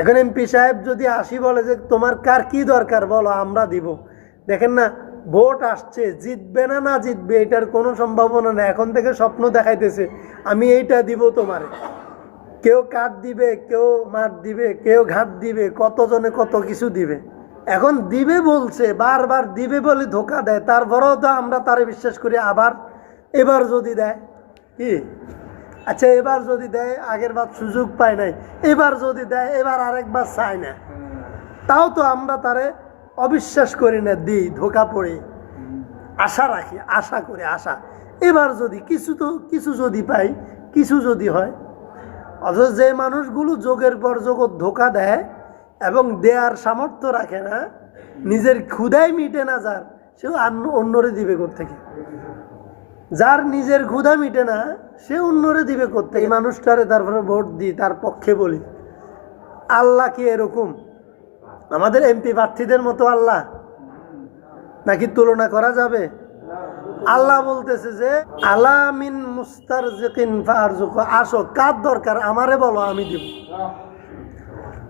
এখন এমপি সাহেব যদি আসি বলে যে তোমার কার কি দরকার বলো, আমরা দিব। দেখেন না, ভোট আসছে, জিতবে না না জিতবে এটার কোনো সম্ভাবনা নেই। এখন থেকে স্বপ্ন দেখাইতেছে আমি এইটা দিব তোমারে। কেউ কাঠ দিবে, কেউ মাঠ দিবে, কেউ ঘাট দিবে, কতজনে কত কিছু দিবে। এখন দিবে বলছে, বারবার দিবে বলে ধোকা দেয়, তারপরেও তো আমরা তারে বিশ্বাস করি। আবার এবার যদি দেয় কি, আচ্ছা এবার যদি দেয়, আগের বার সুযোগ পায় নাই, এবার যদি দেয়, এবার আরেকবার চায় না, তাও তো আমরা তারে অবিশ্বাস করি না, দিই, ধোকা পড়ি, আশা রাখি, আশা করি, আশা এবার যদি কিছু, তো কিছু যদি পাই, কিছু যদি হয়। অথচ যে মানুষগুলো যোগের পর জগৎ ধোকা দেয় এবং দেয়ার সামর্থ্য রাখে না, নিজের ক্ষুধাই মিটে না যার, সেও অন্যরে দিবে কোত্থেকে? যার নিজের ক্ষুধা মিটে না সে অন্যরে দিবে কোত্থেকে? এই মানুষটারে তারপরে ভোট দিই, তার পক্ষে বলি। আল্লাহ কি এরকম? আমাদের এমপি প্রার্থীদের মতো আল্লাহ নাকি তুলনা করা যাবে? আল্লাহ বলতেছে যে আলা মিন মুস্তারজিকিন ফারজুক, আসো কার দরকার আমারে বলো আমি দিব।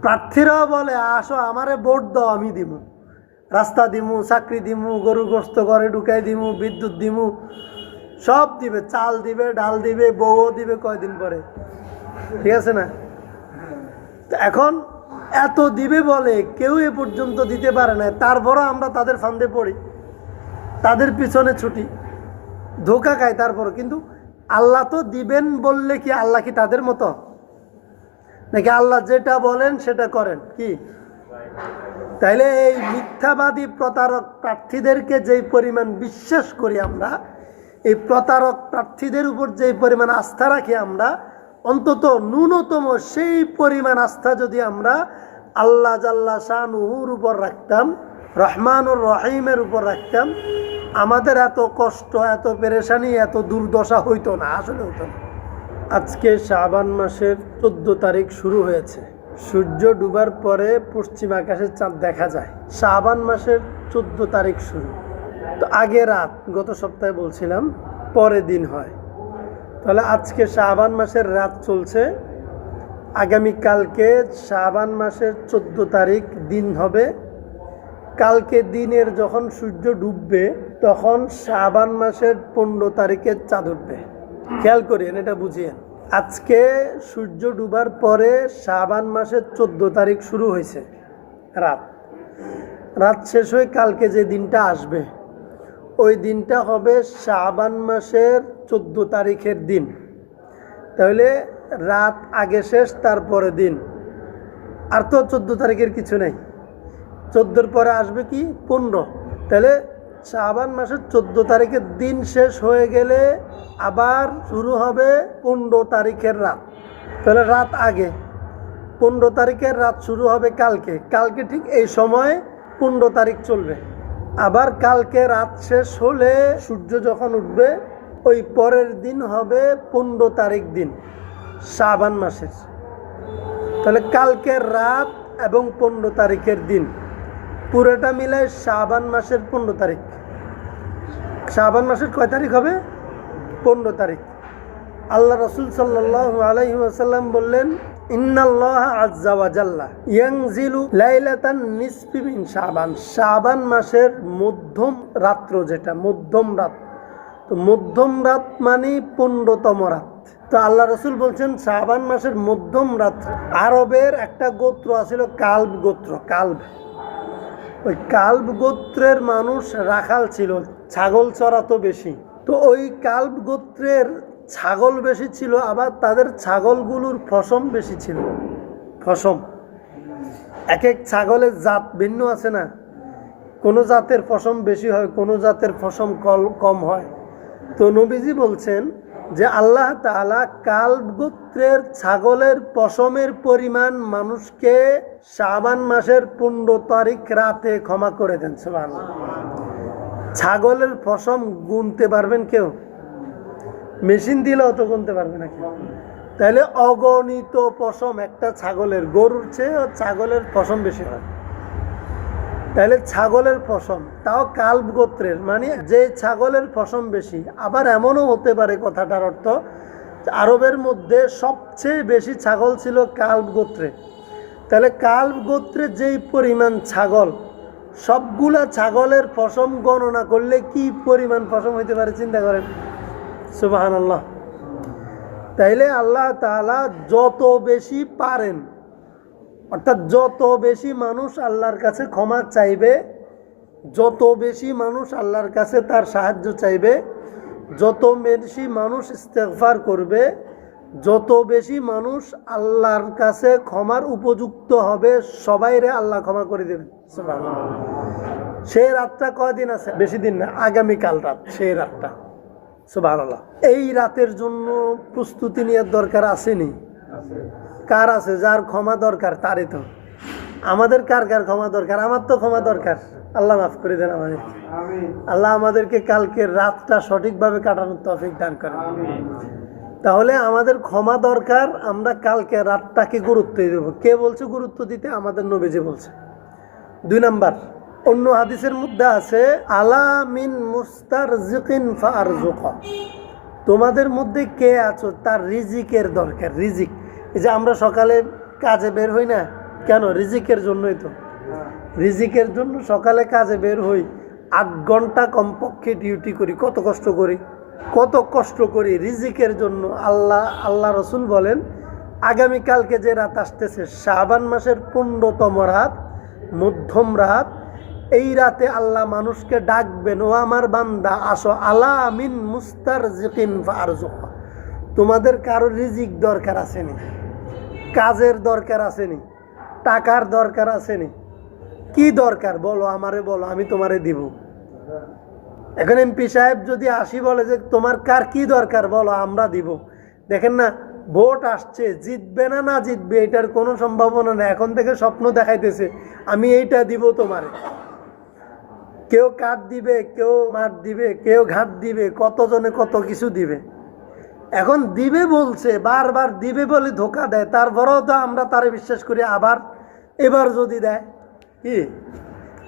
প্রার্থীরাও বলে আসো আমারে ভোট দাও আমি দিব, রাস্তা দিমু, চাকরি দিমু, গরু গোস্ত ঘরে ঢুকাই দিমু, বিদ্যুৎ দিমু, সব দিবে, চাল দিবে, ডাল দিবে, বউও দিবে কয়দিন পরে, ঠিক আছে না? এখন এত দিবে বলে কেউ এ পর্যন্ত দিতে পারে না, তারপরও আমরা তাদের ফান্দে পড়ি, তাদের পিছনে ছুটি, ধোকা খায়। তারপরও কিন্তু আল্লাহ তো দিবেন বললে কি আল্লাহ কি তাদের মতো নাকি? আল্লাহ যেটা বলেন সেটা করেন কি? তাইলে এই মিথ্যাবাদী প্রতারক প্রার্থীদেরকে যেই পরিমাণ বিশ্বাস করি আমরা, এই প্রতারক প্রার্থীদের উপর যেই পরিমাণ আস্থা রাখি আমরা, অন্তত ন্যূনতম সেই পরিমাণ আস্থা যদি আমরা আল্লাহ জাল্লা শানুহুর উপর রাখতাম, রহমানুর রহিমের উপর রাখতাম, আমাদের এত কষ্ট, এত পেরেশানি, এত দুর্দশা হইতো না, আসলে হইতো না। আজকে শাবান মাসের 14 তারিখ শুরু হয়েছে। সূর্য ডুবার পরে পশ্চিম আকাশে চাঁদ দেখা যায়। শাবান মাসের 14 তারিখ শুরু, তো আগে রাত, গত সপ্তাহে বলছিলাম পরে দিন হয়। তাহলে আজকে শাবান মাসের রাত চলছে, আগামীকালকে শাবান মাসের 14 তারিখ দিন হবে। কালকে দিনের যখন সূর্য ডুববে তখন শাবান মাসের 15 তারিখে চাঁদ উঠবে। খেয়াল করেন, এটা বুঝিয়েন। আজকে সূর্য ডুবার পরে শাবান মাসের 14 তারিখ শুরু হয়েছে, রাত রাত শেষ হয়ে কালকে যে দিনটা আসবে ওই দিনটা হবে শাবান মাসের 14 তারিখের দিন। তাহলে রাত আগে শেষ, তারপরে দিন, আর তো 14 তারিখের কিছু নেই। 14-র পরে আসবে কি 15। তাহলে শাবান মাসের 14 তারিখের দিন শেষ হয়ে গেলে আবার শুরু হবে 15 তারিখের রাত। তাহলে রাত আগে, 15 তারিখের রাত শুরু হবে কালকে, কালকে ঠিক এই সময় 15 তারিখ চলবে। আবার কালকে রাত শেষ হলে সূর্য যখন উঠবে ওই পরের দিন হবে 15 তারিখ দিন শাবান মাসের। তাহলে কালকের রাত এবং 15 তারিখের দিন পুরোটা মিলায় শাবান মাসের 15 তারিখ। শাবান মাসের কয় তারিখ হবে? 15 তারিখ। আল্লাহ রাসূল সাল্লাল্লাহু আলাইহি ওয়াসাল্লাম বললেন, ইন্নাল্লাহা আযজা ওয়া জাল্লা ইয়ানজিলু লাইলাতান নিসফি মিন শাবান। শাবান মাসের মধ্যম রাত্র, যেটা মধ্যম রাত, তো মধ্যম রাত মানে 15তম রাত। তো আল্লাহ রাসূল বলছেন শাবান মাসের মধ্যম রাত। আরবের একটা গোত্র আছিল কালব গোত্র, কালব। ওই কালব গোত্রের মানুষ রাখাল ছিল, ছাগল চড়াতো বেশি। তো ওই কালব গোত্রের ছাগল বেশি ছিল, আবার তাদের ছাগলগুলোর ফসম বেশি ছিল। ফসম, এক এক ছাগলের জাত ভিন্ন আছে না, কোনো জাতের ফসম বেশি হয়, কোনো জাতের ফসম কম হয়। তো নবীজি বলছেন যে আল্লাহ তাআলা কালব গোত্রের ছাগলের পশমের পরিমাণ মানুষকে শাবান মাসের 15 তারিখ রাতে ক্ষমা করে দেন। সুবহানাল্লাহ। ছাগলের পশম গুনতে পারবেন কেউ? মেশিন দিলেও তো গুনতে পারবে না কেউ। তাহলে অগণিত পশম একটা ছাগলের, গরুর চেয়ে ছাগলের পশম বেশি হয়। তাহলে ছাগলের পশম, তাও কালব গোত্রের, মানে যে ছাগলের পশম বেশি। আবার এমনও হতে পারে, কথাটার অর্থ আরবের মধ্যে সবচেয়ে বেশি ছাগল ছিল কালব গোত্রে, তাহলে কাল গোত্রে যেই পরিমাণ ছাগল, সবগুলা ছাগলের পশম গণনা করলে কি পরিমাণ পশম হইতে পারে চিন্তা করেন। সুবহানাল্লাহ। তাইলে আল্লাহ তাআলা যত বেশি পারেন, অর্থাৎ যত বেশি মানুষ আল্লাহর কাছে ক্ষমা চাইবে, যত বেশি মানুষ আল্লাহর কাছে তার সাহায্য চাইবে, যত বেশি মানুষ ইস্তেগফার করবে, যত বেশি মানুষ আল্লাহর কাছে ক্ষমার উপযুক্ত হবে, সবাইরে আল্লাহ ক্ষমা করে দেবেন। সুবহানাল্লাহ। সেই রাতটা কয়দিন আছে? বেশি দিন না, আগামীকাল রাত সেই রাতটা। সুবহানাল্লাহ। এই রাতের জন্য প্রস্তুতি নেওয়ার দরকার আসেনি? কার আছে? যার ক্ষমা দরকার তারই তো। আমাদের কার কার ক্ষমা দরকার? আমার তো ক্ষমা দরকার। আল্লাহ মাফ করে দেন আমাদের। আল্লাহ আমাদেরকে কালকে রাতটা সঠিকভাবে কাটানোর তৌফিক দান করেন। তাহলে আমাদের ক্ষমা দরকার। আমরা কালকে রাতটাকে গুরুত্ব দেব। কে বলছে গুরুত্ব দিতে? আমাদের নবীজি বলছে। 2 নাম্বার, অন্য হাদিসের মধ্যে আছে আলা মিন মুস্তারজিকিন ফারজুকা, তোমাদের মধ্যে কে আছো তার রিজিকের দরকার। রিজিক, এই যে আমরা সকালে কাজে বের হই না কেন? রিজিকের জন্যই তো। রিজিকের জন্য সকালে কাজে বের হই, 8 ঘন্টা কমপক্ষে ডিউটি করি। কত কষ্ট করি, কত কষ্ট করি রিজিকের জন্য। আল্লাহ রসুল বলেন আগামীকালকে যে রাত আসতেছে, শাবান মাসের 15তম রাত, মধ্যম রাত, এই রাতে আল্লাহ মানুষকে ডাকবেন, ও আমার বান্দা আসো, আলা মিন মুস্তারজিকিন ফারজুকা, তোমাদের কারো রিজিক দরকার আসেনি, কাজের দরকার আসেনি, টাকার দরকার আসেনি, কি দরকার বলো, আমারে বলো, আমি তোমারে দিব। এখন এমপি সাহেব যদি আসি বলে যে তোমার কার কি দরকার বলো, আমরা দিব। দেখেন না, ভোট আসছে, জিতবে না না জিতবে এটার কোনো সম্ভাবনা নেই। এখন থেকে স্বপ্ন দেখাইতেছে আমি এইটা দিব তোমারে। কেউ কাঠ দিবে, কেউ মাঠ দিবে, কেউ ঘাট দিবে, কতজনে কত কিছু দিবে। এখন দিবে বলছে, বারবার দিবে বলে ধোকা দেয়, তারপরেও তো আমরা তারে বিশ্বাস করি। আবার এবার যদি দেয়, কি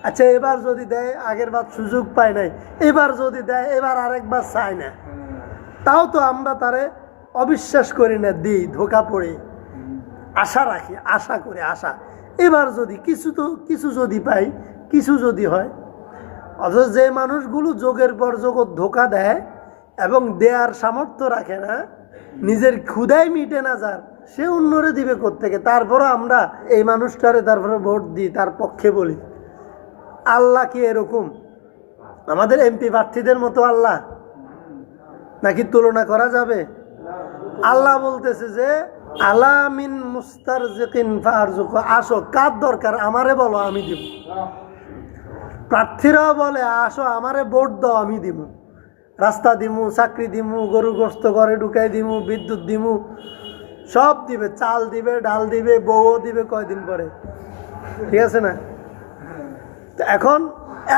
আচ্ছা এবার যদি দেয়, আগের বার সুযোগ পায় নাই, এবার যদি দেয়, এবার আরেকবার চাই না, তাও তো আমরা তারে অবিশ্বাস করি না, দিই, ধোকা পড়ি, আশা রাখি, আশা করে আশা, এবার যদি কিছু যদি পাই, কিছু যদি হয়। অথচ যে মানুষগুলো যোগের পর যোগ ধোকা দেয় এবং দেয়ার সামর্থ্য রাখে না, নিজের ক্ষুধাই মিটে না যার, সে অন্যরে দিবে কোত্থেকে? তারপরও আমরা এই মানুষটারে তারপরে ভোট দিই, তার পক্ষে বলি। আল্লাহ কি এরকম? আমাদের এমপি প্রার্থীদের মতো আল্লাহ নাকি তুলনা করা যাবে? আল্লাহ বলতেছে যে আলা মিন মুস্তারজিকিন ফারজুকা, আসো, কার দরকার আমারে বলো, আমি দিব। প্রার্থীরাও বলে আসো, আমারে ভোট দাও, আমি দিব, রাস্তা দিমু, চাকরি দিমু, গরু গোস্ত ঘরে ঢুকাই দিমু, বিদ্যুৎ দিমু, সব দিবে, চাল দিবে, ডাল দিবে, বউও দিবে কয়দিন পরে, ঠিক আছে না? এখন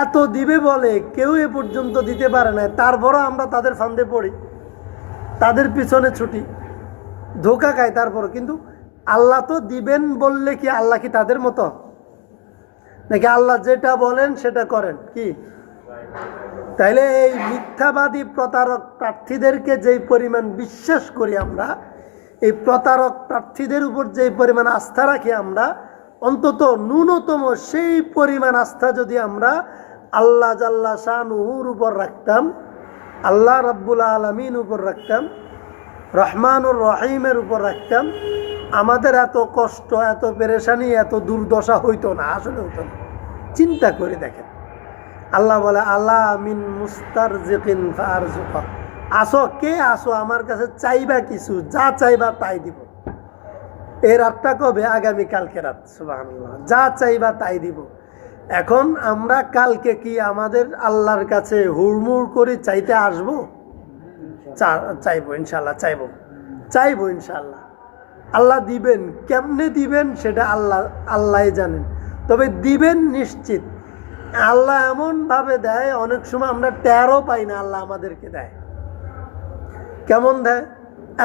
এত দিবে বলে কেউ এ পর্যন্ত দিতে পারে না, তারপরও আমরা তাদের ফান্দে পড়ি, তাদের পিছনে ছুটি, ধোকা খাই তারপরও। কিন্তু আল্লাহ তো দিবেন বললে কি আল্লাহ কি তাদের মতো নাকি? আল্লাহ যেটা বলেন সেটা করেন কি? তাইলে এই মিথ্যাবাদী প্রতারক প্রার্থীদেরকে যেই পরিমাণ বিশ্বাস করি আমরা, এই প্রতারক প্রার্থীদের উপর যেই পরিমাণ আস্থা রাখি আমরা, অন্তত ন্যূনতম সেই পরিমাণ আস্থা যদি আমরা আল্লাহ জাল্লা শানুহুর উপর রাখতাম, আল্লাহ রাব্বুল আলামিন উপর রাখতাম, রহমানুর রহিমের উপর রাখতাম, আমাদের এত কষ্ট, এত পেরেশানি, এত দুর্দশা হইতো না, আসলে হতো না। চিন্তা করে দেখেন, আল্লাহ বলে আলা মিন মুস্তারজিকিন ফারজুকা, আসো, কে আসো আমার কাছে, চাইবা কিছু, যা চাইবা তাই দিব। এই রাতটা কবে? আগামীকালকে রাত। সুবহানাল্লাহ। যা চাইবা তাই দিব। এখন আমরা কালকে কি আমাদের আল্লাহর কাছে হুড়মুড় করে চাইতে আসবো? চাইবো ইনশাল্লাহ, চাইবো ইনশাল্লাহ। আল্লাহ দিবেন, কেমনে দিবেন সেটা আল্লাহ জানেন, তবে দিবেন নিশ্চিত। আল্লাহ এমনভাবে দেয়, অনেক সময় আমরা টেরও পাই না আল্লাহ আমাদেরকে দেয়। কেমন দেয়?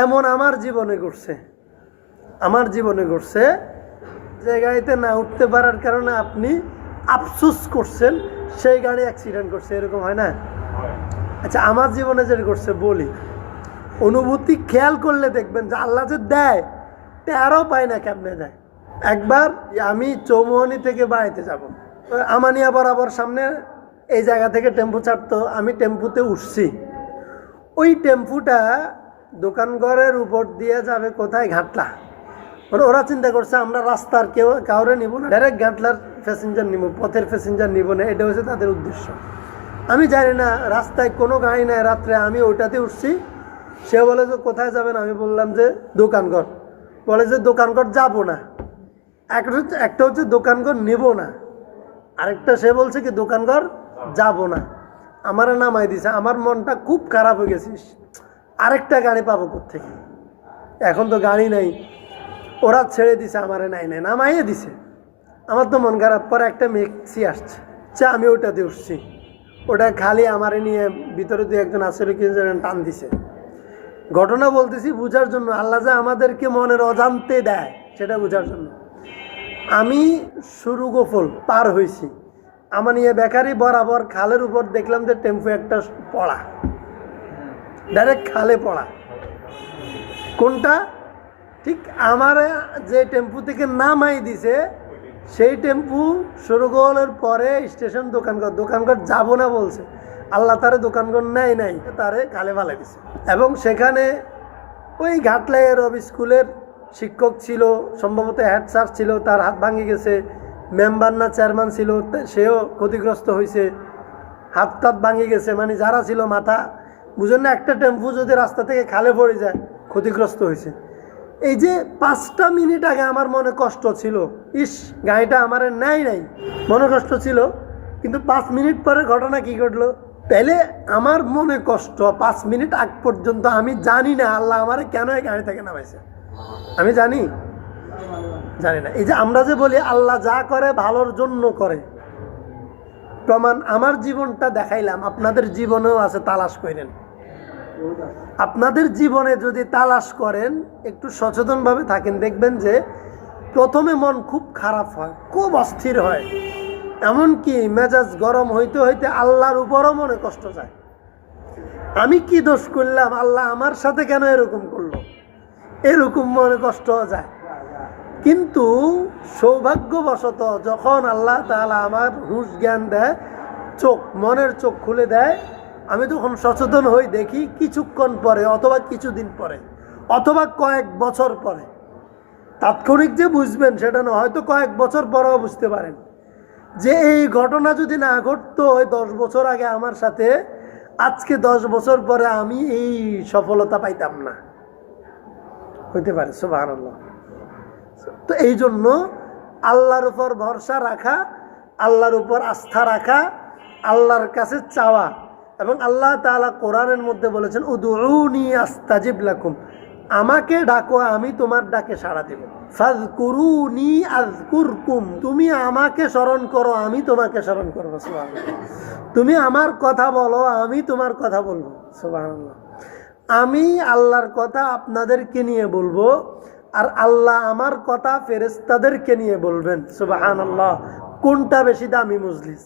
এমন আমার জীবনে ঘটছে, যে গাড়িতে না উঠতে পারার কারণে আপনি আফসোস করছেন, সেই গাড়ি অ্যাক্সিডেন্ট করছে, এরকম হয় না? আচ্ছা, আমার জীবনে যেটা করছে বলি, অনুভূতি খেয়াল করলে দেখবেন যে আল্লাহ যে দেয় টেরও পায় না কেমনে দেয়। একবার আমি চৌমোহনী থেকে বাড়িতে যাব, আমানিয়া বরাবর সামনে এই জায়গা থেকে টেম্পু ছাড়তো, আমি টেম্পুতে উঠছি। ওই টেম্পুটা দোকানঘরের উপর দিয়ে যাবে কোথায়, ঘাটলা। ওরা চিন্তা করছে আমরা রাস্তার কাউরে নিব না, ডাইরেক্ট ঘাটলার প্যাসেঞ্জার নিব, পথের প্যাসেঞ্জার নিব না, এটা হচ্ছে তাদের উদ্দেশ্য। আমি জানি না, রাস্তায় কোনো গাড়ি নাই রাত্রে, আমি ওইটাতে উঠছি। সে বলে যে কোথায় যাবেন, আমি বললাম যে দোকানঘর। বলে যে দোকানঘর যাব না। একটা হচ্ছে দোকানঘর নেব না, আরেকটা সে বলছে কি দোকানঘর যাব না। আমার নামাই দিছে, আমার মনটা খুব খারাপ হয়ে গেছিস, আরেকটা গাড়ি পাবো কোত্থেকে, এখন তো গাড়ি নাই। ওরা ছেড়ে দিছে, আমারে নাই নামাইয়ে দিছে। আমার তো মন খারাপ। পরে একটা মেক্সি আসছে, আমি ওটাতে উঠছি। ওটা খালি আমারে নিয়ে ভিতরে দিয়ে একজন আসলে কি টান দিছে। ঘটনা বলতেছি বুঝার জন্য, আল্লাহ যে আমাদেরকে মনের অজান্তে দেয় সেটা বুঝার জন্য। আমি শুরু গোফল পার হয়েছি, আমার নিয়ে বেকারি বরাবর খালের উপর দেখলাম যে টেম্পু একটা পড়া, ডাইরেক্ট খালে পড়া। কোনটা? ঠিক আমার যে টেম্পু থেকে নামাই দিছে সেই টেম্পু সরগোলের পরে স্টেশন দোকানঘর যাব না বলছে। আল্লাহ তারে দোকানঘর নেয় নাই, তারে খালে ফালাই দিছে। এবং সেখানে ওই ঘাটলাইয়ের রবি স্কুলের শিক্ষক ছিল, সম্ভবত হেড স্যার ছিল, তার হাত ভাঙে গেছে। মেম্বার না চেয়ারম্যান ছিল, সেও ক্ষতিগ্রস্ত হয়েছে, হাত টাত ভাঙে গেছে। মানে যারা ছিল মাথা বুঝেন না, একটা টেম্পু যদি রাস্তা থেকে খালে পড়ে যায় ক্ষতিগ্রস্ত হয়েছে। এই যে 5টা মিনিট আগে আমার মনে কষ্ট ছিল, ইস গাড়িটা আমার নাই মনে কষ্ট ছিল। কিন্তু 5 মিনিট পরে ঘটনা কি ঘটলো, তাইলে আমার মনে কষ্ট 5 মিনিট আগ পর্যন্ত আমি জানি না আল্লাহ আমার কেন এই গাড়ি থেকে নামাইছে। আমি জানি না। এই যে আমরা যে বলি আল্লাহ যা করে ভালোর জন্য করে, প্রমাণ আমার জীবনটা দেখাইলাম, আপনাদের জীবনেও আছে, তালাশ করেন। আপনাদের জীবনে যদি তালাশ করেন, একটু সচেতনভাবে থাকেন, দেখবেন যে প্রথমে মন খুব খারাপ হয়, খুব অস্থির হয়, এমনকি মেজাজ গরম হইতে হইতে আল্লাহর উপরও মনে কষ্ট যায়। আমি কি দোষ করলাম, আল্লাহ আমার সাথে কেন এরকম করলো, এরকম মনে কষ্ট যায়। কিন্তু সৌভাগ্যবশত যখন আল্লাহ তাআলা আমার হুঁশ জ্ঞান দেয়, মনের চোখ খুলে দেয়, আমি তখন সচেতন হই, দেখি কিছুক্ষণ পরে অথবা কিছুদিন পরে অথবা কয়েক বছর পরে। তাৎক্ষণিক যে বুঝবেন সেটা না, হয়তো কয়েক বছর পরেও বুঝতে পারেন যে এই ঘটনা যদি না ঘটতো ওই 10 বছর আগে আমার সাথে, আজকে 10 বছর পরে আমি এই সফলতা পাইতাম না, হইতে পারে। সুবহানাল্লাহ। তো এই জন্য আল্লাহর উপর ভরসা রাখা, আল্লাহর উপর আস্থা রাখা, আল্লাহর কাছে চাওয়া। এবং আল্লাহ তাআলা কোরআনের মধ্যে বলেছেন, উদউনি আস্তাজিব লাকুম, আমাকে ডাকো আমি তোমার ডাকে সাড়া দেব। ফাযকুরুনি আযকুরকুম, তুমি আমাকে স্মরণ করো আমি তোমাকে স্মরণ করবো। সুবহানাল্লাহ। তুমি আমার কথা বলো আমি তোমার কথা বলবো। সুবহানাল্লাহ। আমি আল্লাহর কথা আপনাদেরকে নিয়ে বলবো, আর আল্লাহ আমার কথা ফেরেশতাদেরকে নিয়ে বলবেন। সুবহানাল্লাহ। কোনটা বেশি দামি মজলিস?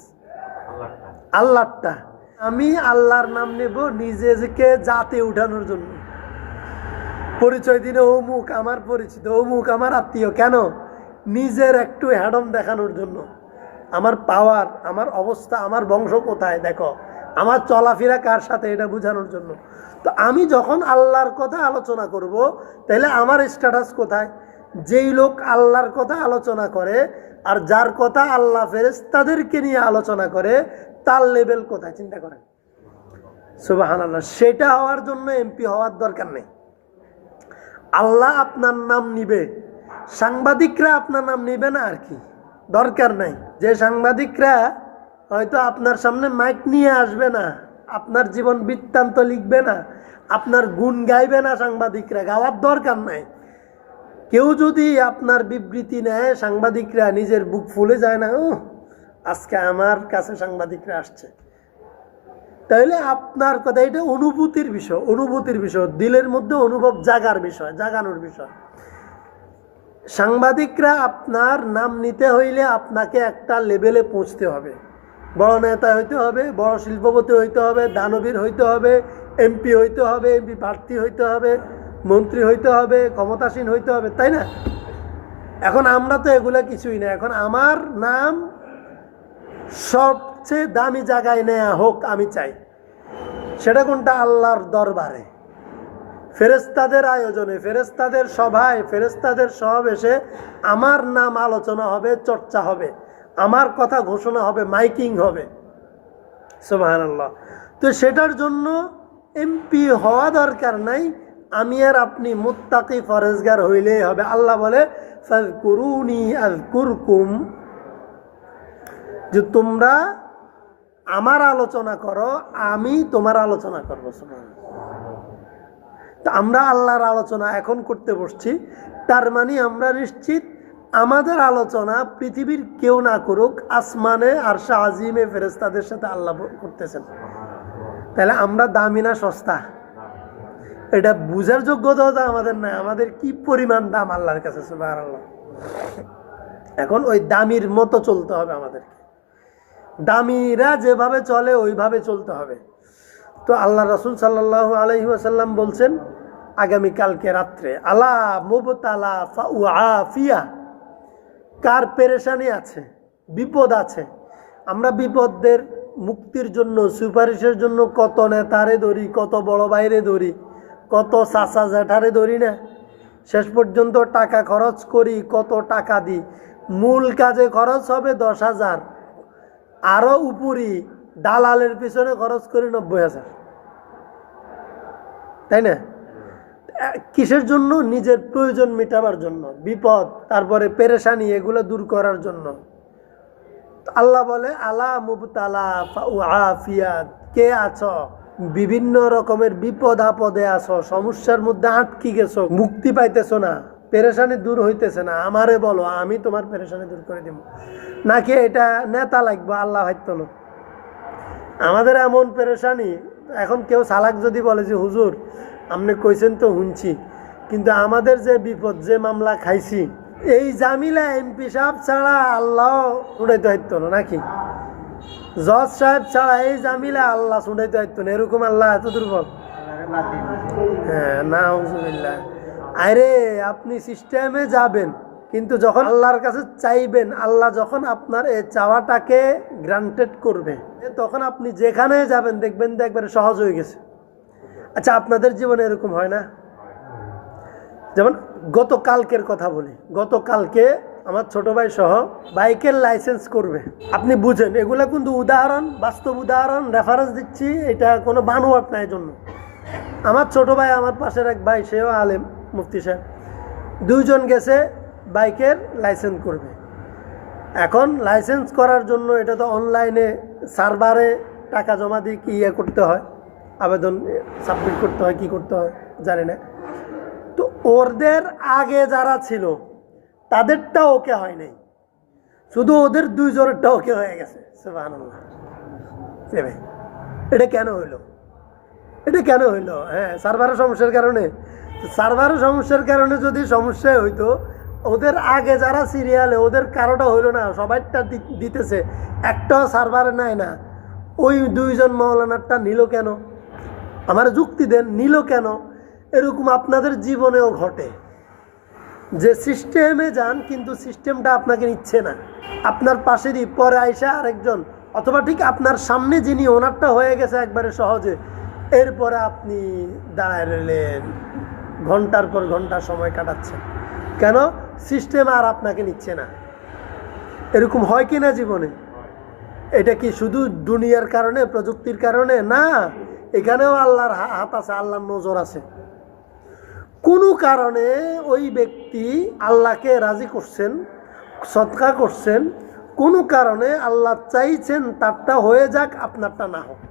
আল্লাহরটা। আমি আল্লাহর নাম নেব নিজেকে জাতে উঠানোর জন্য, পরিচয় দিলে অমুক আমার পরিচিত, অমুক আমার আত্মীয়, কেন? নিজের একটু হ্যাডম দেখানোর জন্য, আমার পাওয়ার, আমার অবস্থা, আমার বংশ কোথায় দেখো, আমার চলাফেরা কার সাথে, এটা বোঝানোর জন্য। তো আমি যখন আল্লাহর কথা আলোচনা করব, তাহলে আমার স্ট্যাটাস কোথায়? যেই লোক আল্লাহর কথা আলোচনা করে আর যার কথা আল্লাহ ফেরেশতাদেরকে নিয়ে আলোচনা করে, তার লেভেল কোথায় চিন্তা করেন। সুবহানাল্লাহ। সেটা হওয়ার জন্য এমপি হওয়ার দরকার নেই। আল্লাহ আপনার নাম নিবে, সাংবাদিকরা আপনার নাম নিবে না, আর কি দরকার নাই। যে সাংবাদিকরা হয়তো আপনার সামনে মাইক নিয়ে আসবে না, আপনার জীবন বৃত্তান্ত লিখবে না, আপনার গুণ গাইবে না, সাংবাদিকরা গাওয়ার দরকার নাই। কেউ যদি আপনার বিবৃতি নেয়, সাংবাদিকরা নিজের বুক ফুলে যায় না, আজকে আমার কাছে সাংবাদিকরা আসছে, তাহলে আপনার কথা, এটা অনুভূতির বিষয়, দিলের মধ্যে অনুভব জাগানোর বিষয়। সাংবাদিকরা আপনার নাম নিতে হইলে আপনাকে একটা লেভেলে পৌঁছতে হবে, বড় নেতা হইতে হবে, বড় শিল্পপতি হইতে হবে, দানবীর হইতে হবে, এমপি হইতে হবে, এমপি প্রার্থী হইতে হবে, মন্ত্রী হইতে হবে, ক্ষমতাসীন হইতে হবে, তাই না? এখন আমরা তো এগুলা কিছুই না, এখন আমার নাম সবচেয়ে দামি জায়গায় নেয়া হোক আমি চাই। সেটা কোনটা? আল্লাহর দরবারে, ফেরেশতাদের আয়োজনে, ফেরেশতাদের সভায়, ফেরেশতাদের সমাবেশে আমার নাম আলোচনা হবে, চর্চা হবে, আমার কথা ঘোষণা হবে, মাইকিং হবে। সুবহানাল্লাহ। তো সেটার জন্য এমপি হওয়া দরকার নাই, আমি আর আপনি মুত্তাকি ফরেজগার হইলেই হবে। আল্লাহ বলে ফাযকুরুনি আযকুরকুম, যে তোমরা আমার আলোচনা করো, আমি তোমার আলোচনা করবো। তো আমরা আল্লাহর আলোচনা এখন করতে বসছি, তার মানে আমরা নিশ্চিত আমাদের আলোচনা পৃথিবীর কেউ না করুক, আসমানে আরশে আজিমে ফেরেশতাদের সাথে আল্লাহ করতেছেন। তাহলে আমরা দামি না সস্তা? এটা বুঝার যোগ্যতা তো আমাদের নাই, আমাদের কি পরিমাণ দাম আল্লাহর কাছে। সুবহানাল্লাহ। এখন ওই দামির মতো চলতে হবে আমাদেরকে, দামিরা যেভাবে চলে ওইভাবে চলতে হবে। তো আল্লাহ রাসূল সাল্লাল্লাহু আলাইহি ওয়াসাল্লাম বলছেন আগামীকালকে রাত্রে, আলা মুবতালা ফাউআফিয়া, কার পেরেশানি আছে, বিপদ আছে, আমরা বিপদের মুক্তির জন্য, সুপারিশের জন্য কত নেতারে ধরি, কত বড় বাইরে ধরি, কত চাচা জ্যাঠারে ধরি না, শেষ পর্যন্ত টাকা খরচ করি, কত টাকা দিই, মূল কাজে খরচ হবে 10,000, আরও উপরি দালালের পিছনে খরচ করি 90,000, তাই না? কিসের জন্য? নিজের প্রয়োজন মেটাবার জন্য, বিপদ, তারপরে পেরেশানি, এগুলো দূর করার জন্য। আল্লাহ বলে আলা মুবতালা ফাউআফিয়া, কে আছো বিভিন্ন রকমের বিপদ আপদে আছো, সমস্যার মধ্যে আটকে গেছো, মুক্তি পাইতেছো না, পেরেশানি দূর হইতেছে না, আমারে বলো, আমি তোমার পেরেশানি দূর করে দিব। নাকি এটা নেতা লাগবে? আল্লাহ হয়তো না, আমাদের এমন পেরেশানি। এখন কেউ সালাক যদি বলে যে হুজুর আপনি কইছেন তো শুনছি, কিন্তু আমাদের যে বিপদ, যে মামলা খাইছি, এই জামিলা এমপি সাহেব ছাড়া আল্লাহ শুনাইতে হইতো না, নাকি জজ সাহেব ছাড়া এই জামিলা আল্লাহ শুনাইতে হইতো না। এরকম আল্লাহ এত দুর্বল? হ্যাঁ, নাউজুবিল্লাহ। আরে আপনি সিস্টেমে যাবেন, কিন্তু যখন আল্লাহর কাছে চাইবেন, আল্লাহ যখন আপনার এই চাওয়াটাকে গ্রান্টেড করবে, তখন আপনি যেখানে যাবেন দেখবেন যে একবারে সহজ হয়ে গেছে। আচ্ছা, আপনাদের জীবনে এরকম হয় না? যেমন গতকালকের কথা বলি, গতকালকে আমার ছোট ভাই সহ বাইকের লাইসেন্স করবে। আপনি বুঝেন, এগুলা কিন্তু উদাহরণ, বাস্তব উদাহরণ, রেফারেন্স দিচ্ছি, এটা কোনো বানোয়াট না। এই জন্য আমার ছোট ভাই, আমার পাশের এক ভাই, সেও আলেম, মুফতি সাহেব, দুইজন গেছে বাইকের লাইসেন্স করবে। এখন লাইসেন্স করার জন্য এটা তো অনলাইনে সার্ভারে টাকা জমা দিয়ে কি ইয়ে করতে হয়, আবেদন সাবমিট করতে হয়, কি করতে হয় জানি না। তো ওদের আগে যারা ছিল তাদেরটা ওকে হয় নাই, শুধু ওদের দুইজনেরটা ওকে হয়ে গেছে। সুবহানাল্লাহ। এটা কেন হইলো? এটা কেন হইলো? হ্যাঁ, সার্ভারের সমস্যার কারণে। সার্ভারের সমস্যার কারণে যদি সমস্যায় হইতো, ওদের আগে যারা সিরিয়ালে, ওদের কারোটা হইলো না, সবাইটা দিতেছে, একটাও সার্ভারে নেয় না, ওই দুইজন মাওলানারটা নিল কেন? আমার যুক্তি দেন, নিল কেন? এরকম আপনাদের জীবনেও ঘটে যে সিস্টেমে যান, কিন্তু সিস্টেমটা আপনাকে নিচ্ছে না, আপনার পাশেরই পরে আইসা আরেকজন, অথবা ঠিক আপনার সামনে যিনি, ওনারটা হয়ে গেছে একবারে সহজে, এরপরে আপনি দাঁড়ায় রইলেন, ঘন্টার পর ঘন্টা সময় কাটাচ্ছেন। কেন? সিস্টেম আর আপনাকে নিচ্ছে না। এরকম হয় কি না জীবনে? এটা কি শুধু দুনিয়ার কারণে, প্রযুক্তির কারণে? না, এখানেও আল্লাহর হাত আছে, আল্লাহর নজর আছে। কোনো কারণে ওই ব্যক্তি আল্লাহকে রাজি করছেন, সদকা করছেন, কোনো কারণে আল্লাহ চাইছেন তারটা হয়ে যাক, আপনারটা না হোক,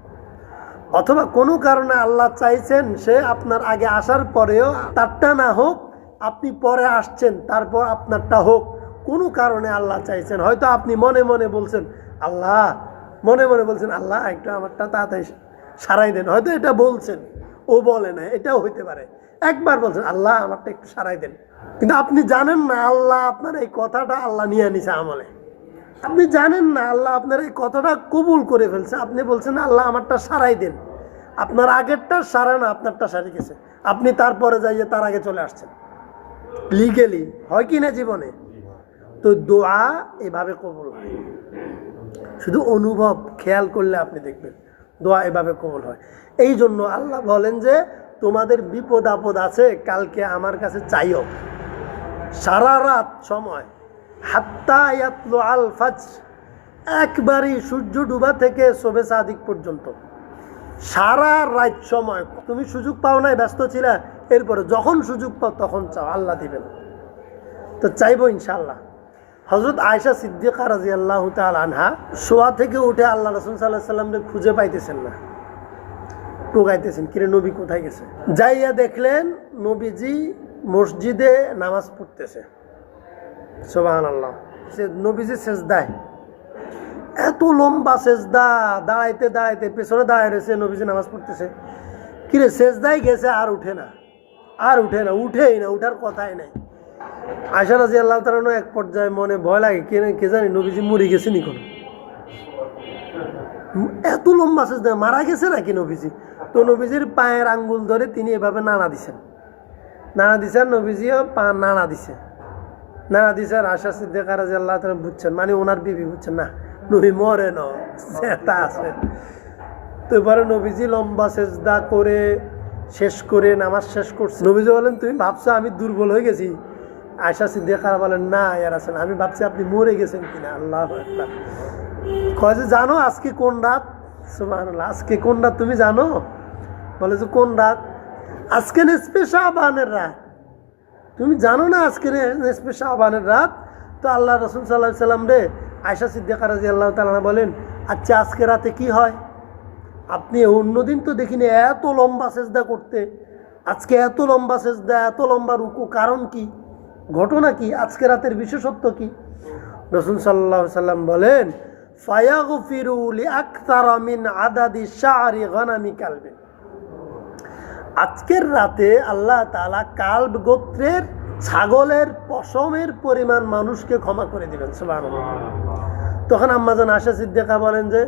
অথবা কোনো কারণে আল্লাহ চাইছেন সে আপনার আগে আসার পরেও তারটা না হোক, আপনি পরে আসছেন তারপর আপনারটা হোক। কোনো কারণে আল্লাহ চাইছেন, হয়তো আপনি মনে মনে বলছেন আল্লাহ, মনে মনে বলছেন আল্লাহ একটু আমারটা তাড়াতাড়ি সারাই দেন, হয়তো এটা বলছেন, ও বলে না, এটাও হইতে পারে। একবার বলছেন আল্লাহ আমারটা একটু সারাই দেন, কিন্তু আপনি জানেন না আল্লাহ আপনার এই কথাটা আল্লাহ নিয়ে নিছে আমলে। আপনি জানেন না আল্লাহ আপনার এই কথাটা কবুল করে ফেলছে, আপনি বলছেন আল্লাহ আমারটা সারাই দেন, আপনার আগেরটা সারা না, আপনারটা সারি গেছে, আপনি তারপরে যাইয়ে তার আগে চলে আসছেন। লিগেলি হয় কি না জীবনে? তো দোয়া এভাবে কবুল হয়, শুধু অনুভব খেয়াল করলে আপনি দেখবেন দোয়া এভাবে কবুল হয়। এই জন্য আল্লাহ বলেন যে তোমাদের বিপদ আপদ আছে কালকে আমার কাছে চাইও, সারা রাত সময়, হাত্তা ইয়াতলু আল ফাজর, একবারই সূর্য ডুবা থেকে শোবে সাদিক পর্যন্ত সারা রাত সময় তুমি সুযোগ পাও নাই, ব্যস্ত ছিলা, এরপরে যখন সুযোগ পাও তখন চাও, আল্লাহ দিবেন। তো চাইবো ইনশাআল্লাহ। হযরত আয়েশা সিদ্দিকা রাদিয়াল্লাহু তাআলা আনহা শোয়া থেকে উঠে আল্লাহ রাসূল সাল্লাল্লাহু আলাইহি ওয়াসাল্লামকে খুঁজে পাইতেছেন না, টোকাইতেছেন, কিরে নবী কোথায় গেছে? যাইয়া দেখলেন নবীজি মসজিদে নামাজ পড়তেছে। সুবহানাল্লাহ। নবীজি সেজদায়, এত লম্বা সেজদা, দাঁড়াইতে দাঁড়াইতে পেছনে দাঁড়ায় রয়েছে, নবীজি নামাজ পড়তেছে। কিরে সেজদায় গেছে, আর উঠে না, আর উঠে না, উঠেই না, উঠার কথাই নাই। আয়েশা রাদিয়াল্লাহু তাআলা এক পর্যায়ে মনে ভয় লাগে, কে জানি নবীজি মরে গেছে নি, কোনো এত লম্বা সেজদা, মারা গেছে নাকি নবীজি? তো নবীজির পায়ের আঙ্গুল ধরে তিনি এভাবে নাড়া দিছেন, নবীজিও পা নাড়া দিছে, আর আয়েশা সিদ্দিকা রাদিয়াল্লাহু তাআলা বুঝছেন, মানে ওনার বিবি বুঝছেন না নবী মরে ন, সেটা আছে। তো এবারে নবীজি লম্বা সেজদা করে শেষ করে নামাজ শেষ করছে। নবীজি বলেন তুমি ভাবছো আমি দুর্বল হয়ে গেছি? আয়েশা সিদ্দিকা বলেন না ইয়া রাসূল, আমি ভাবছি আপনি মরে গেছেন কিনা। আল্লাহু আকবার। কয় যে জানো আজকে কোন রাত? সুবহানাল্লাহ। আজকে কোন রাত তুমি জানো? বলে যে কোন রাত? আজকে নিসফে শাবানের রাত। তুমি জানো না আজকে নিসফে শাবানের রাত? তো আল্লাহ রাসূল সাল্লাল্লাহু আলাইহি সাল্লাম রে আয়েশা সিদ্দিকা রাদিয়াল্লাহু তাআলা বলেন, আচ্ছা আজকে রাতে কি হয়? আপনি অন্যদিন তো দেখিনি এত লম্বা সেজদা করতে, আজকে এত লম্বা সেজদা, এত লম্বা রুকু, কারণ কি, ঘটনা কি, আজকে রাতের বিশেষত্ব কি? রাসূল সাল্লাল্লাহু আলাইহি সাল্লাম বলেন, ফায়াগফিরু লিআকতারা মিন আদাদি শা'রি গানামি কালবি। আজকের রাতে আল্লাহ তাআলা কালব গোত্রের ছাগলের পশমের পরিমাণ মানুষকে ক্ষমা করে দিবেন। সুবহানাল্লাহ। তখন আম্মাজান আয়েশা সিদ্দিকা বলেন যে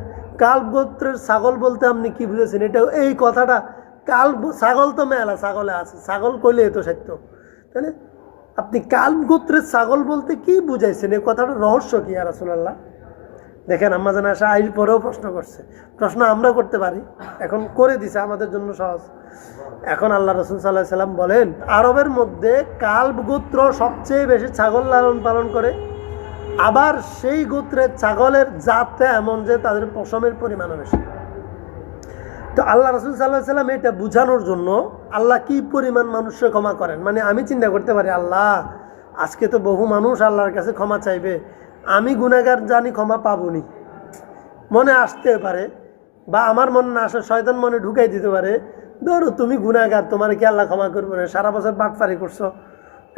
কালব গোত্রের ছাগল বলতে আপনি কি বুঝেছেন? এটা এই কথাটা কালব, ছাগল তো মেলা ছাগলে আছে, ছাগল কইলে তো সত্য, তাহলে আপনি কালব গোত্রের ছাগল বলতে কি বুঝাইছেন? এই কথাটা রহস্য কি ইয়া রাসূলুল্লাহ? দেখেন আম্মাজান আয়েশা আইল পরেও প্রশ্ন করছে, প্রশ্ন আমরা করতে পারি, এখন করে দিছে আমাদের জন্য সহজ। এখন আল্লাহ রাসূল সাল্লাল্লাহু আলাইহি সাল্লাম বলেন আরবের মধ্যে কালব গোত্র সবচেয়ে বেশি ছাগল লালন পালন করে, আবার সেই গোত্রের ছাগলের জাতটা এমন যে তাদের পশমের পরিমাণও বেশি। তো আল্লাহ রাসূল সাল্লাল্লাহু আলাইহি সাল্লাম এটা বোঝানোর জন্য আল্লাহ কি পরিমাণ মানুষকে ক্ষমা করেন, মানে আমি চিন্তা করতে পারি আল্লাহ আজকে তো বহু মানুষ আল্লাহর কাছে ক্ষমা চাইবে, আমি গুনাহগার জানি ক্ষমা পাবনি, মনে আসতে পারে, বা আমার মনে না আসে শয়তান মনে ঢুকাই দিতে পারে, ধরো তুমি গুনাহগার, তোমার কি আল্লাহ ক্ষমা করবে না? সারা বছর বাটপারি করছো,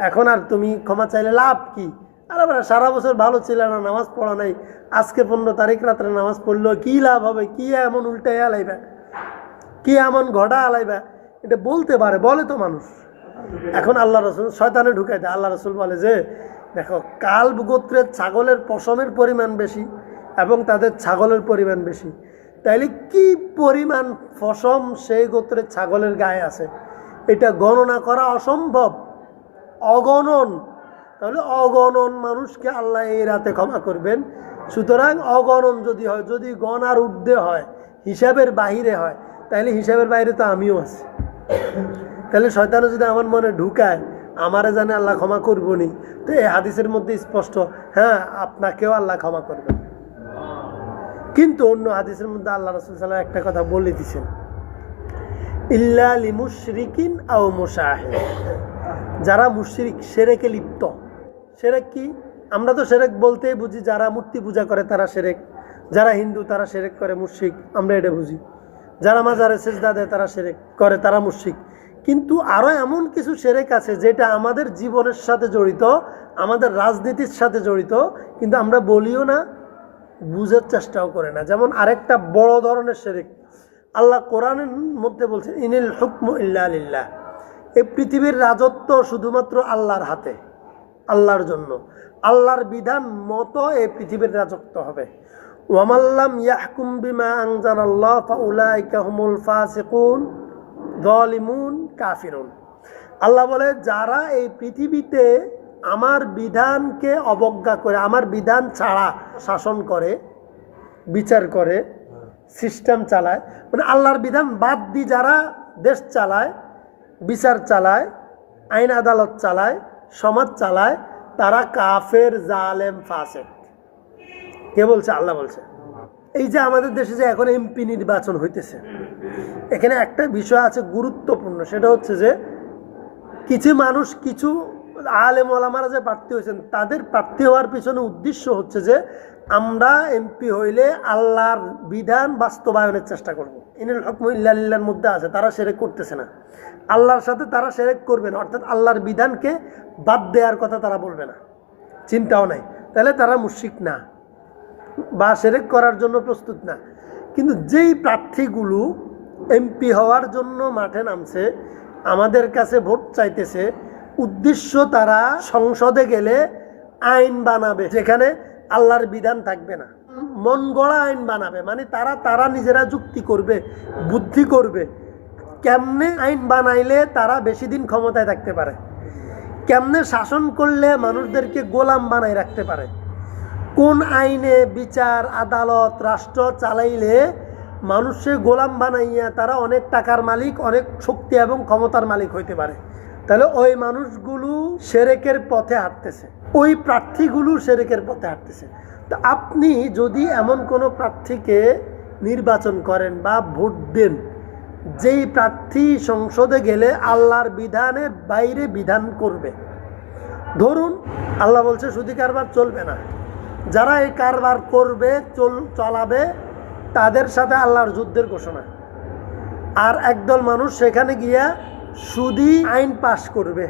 এখন আর তুমি ক্ষমা চাইলে লাভ কি? আর সারা বছর ভালো ছিল না, নামাজ পড়া নাই, আজকে 15 তারিখ রাত্রে নামাজ পড়লো কি লাভ হবে? কি এমন উল্টে আলাইবা, কি এমন ঘটা আলাইবা? এটা বলতে পারে, বলে তো মানুষ। এখন আল্লাহ রাসূল শয়তানে ঢুকাই দেয়। আল্লাহ রাসূল বলে যে দেখো কালব গোত্রের ছাগলের পশমের পরিমাণ বেশি এবং তাদের ছাগলের পরিমাণ বেশি, তাইলে কি পরিমাণ পশম সেই গোত্রের ছাগলের গায়ে আছে এটা গণনা করা অসম্ভব, অগণন। তাহলে অগণন মানুষকে আল্লাহ এই রাতে ক্ষমা করবেন। সুতরাং অগণন যদি হয়, যদি গণার ঊর্ধ্বে হয়, হিসাবের বাহিরে হয়, তাহলে হিসাবের বাইরে তো আমিও আছি। তাহলে শয়তানে যদি আমার মনে ঢুকায় আমারে জানে আল্লাহ ক্ষমা করবো নি, তো এই হাদিসের মধ্যে স্পষ্ট হ্যাঁ আপনাকেও আল্লাহ ক্ষমা করবেন। কিন্তু অন্য হাদিসের মধ্যে আল্লাহ রাসূল সাল্লাল্লাহু আলাইহি ওয়াসাল্লাম একটা কথা বলে দিয়েছেন, ইল্লা লিমুশরিকিন আও মুশাহিদ, যারা মুশরিক শিরকে লিপ্ত। শিরক কি? আমরা তো শিরক বলতেই বুঝি যারা মূর্তি পূজা করে তারা শিরক, যারা হিন্দু তারা শিরক করে, মুশরিক আমরা এটা বুঝি, যারা মাজারে সিজদা দেয় তারা শিরক করে, তারা মুশরিক। কিন্তু আরও এমন কিছু শিরক আছে যেটা আমাদের জীবনের সাথে জড়িত, আমাদের রাজনীতির সাথে জড়িত, কিন্তু আমরা বলিও না, বুঝার চেষ্টাও করে না। যেমন আরেকটা বড় ধরনের শিরক, আল্লাহ কোরআনের মধ্যে বলছেন ইনিল হুকমু ইল্লা লিল্লাহ, এই পৃথিবীর রাজত্ব শুধুমাত্র আল্লাহর হাতে, আল্লাহর জন্য, আল্লাহর বিধান মতো এই পৃথিবীর রাজত্ব হবে। ওয়ামাল্লাম ইয়াহকুম বিমা আনজালাল্লাহ ফাউলাইকা হুমুল ফাসিকুন যালিমুন কাফিরুন। আল্লাহ বলে যারা এই পৃথিবীতে আমার বিধানকে অবজ্ঞা করে, আমার বিধান ছাড়া শাসন করে, বিচার করে, সিস্টেম চালায়, মানে আল্লাহর বিধান বাদ দিয়ে যারা দেশ চালায়, বিচার চালায়, আইন আদালত চালায়, সমাজ চালায়, তারা কাফের, জালেম, ফাসিক। কে বলছে? আল্লাহ বলছে। এই যে আমাদের দেশে যে এখন এমপি নির্বাচন হইতেছে, এখানে একটা বিষয় আছে গুরুত্বপূর্ণ, সেটা হচ্ছে যে কিছু মানুষ, কিছু আলেম ওলামারা যে প্রার্থী হয়েছেন, তাদের প্রার্থী হওয়ার পিছনে উদ্দেশ্য হচ্ছে যে আমরা এমপি হইলে আল্লাহর বিধান বাস্তবায়নের চেষ্টা করব। ইনাল হুকমু ইল্লা লিল্লাহর মধ্যে আছে, তারা শিরক করতেছে না, আল্লাহর সাথে তারা শিরক করবে না, অর্থাৎ আল্লাহর বিধানকে বাদ দেওয়ার কথা তারা বলবে না, চিন্তাও নাই, তাহলে তারা মুশরিক না বা শিরক করার জন্য প্রস্তুত না। কিন্তু যেই প্রার্থীগুলো এমপি হওয়ার জন্য মাঠে নামছে, আমাদের কাছে ভোট চাইতেছে, উদ্দেশ্য তারা সংসদে গেলে আইন বানাবে যেখানে আল্লাহর বিধান থাকবে না, মন গড়া আইন বানাবে, মানে তারা নিজেরা যুক্তি করবে, বুদ্ধি করবে, কেমনে আইন বানাইলে তারা বেশি দিন ক্ষমতায় থাকতে পারে, কেমনে শাসন করলে মানুষদেরকে গোলাম বানাই রাখতে পারে, কোন আইনে বিচার আদালত রাষ্ট্র চালাইলে মানুষের গোলাম বানাইয়া তারা অনেক টাকার মালিক, অনেক শক্তি এবং ক্ষমতার মালিক হইতে পারে। তাহলে ওই মানুষগুলো শিরকের পথে হাঁটতেছে, ওই প্রার্থীগুলো শিরকের পথে হাঁটতেছে। তো আপনি যদি এমন কোনো প্রার্থীকে নির্বাচন করেন বা ভোট দেন, যেই প্রার্থী সংসদে গেলে আল্লাহর বিধানের বাইরে বিধান করবে, ধরুন আল্লাহ বলছে সুদি কারবার চলবে না, যারা এই কারবার করবে, চালাবে, তাদের সাথে আল্লাহর যুদ্ধের ঘোষণা। আর একদল মানুষ সেখানে গিয়া সুদি আইন পাশ করবে,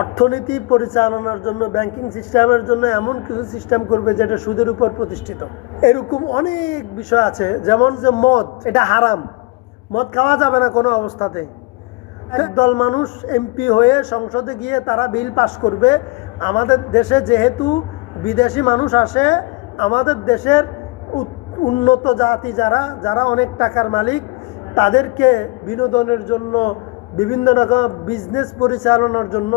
অর্থনীতি পরিচালনার জন্য, ব্যাংকিং সিস্টেমের জন্য এমন কিছু সিস্টেম করবে যেটা সুদের উপর প্রতিষ্ঠিত। এরকম অনেক বিষয় আছে, যেমন যে মদ, এটা হারাম, মদ খাওয়া যাবে না কোনো অবস্থাতেই। একদল মানুষ এমপি হয়ে সংসদে গিয়ে তারা বিল পাশ করবে, আমাদের দেশে যেহেতু বিদেশি মানুষ আসে, আমাদের দেশের উন্নত জাতি যারা অনেক টাকার মালিক, তাদেরকে বিনোদনের জন্য, বিভিন্ন রকম বিজনেস পরিচালনার জন্য